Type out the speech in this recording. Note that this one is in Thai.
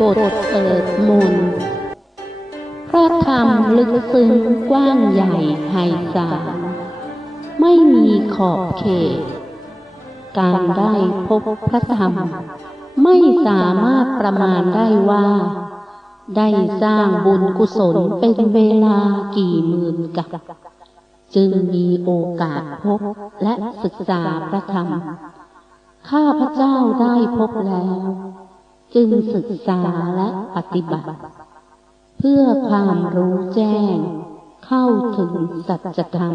บทเปิดมนพระธรรมลึกซึ้งกว้างใหญ่ไพศาลไม่มีขอบเขต การได้พบพระธรรม ไม่สามารถประมาณได้ว่า ได้สร้างบุญกุศลเป็นเวลากี่หมื่นกับ จึงมีโอกาสพบและศึกษาพระธรรม ข้าพระเจ้าได้พบแล้ว จึงศึกษาและปฏิบัติ เพื่อความรู้แจ้งเข้าถึงสัจธรรม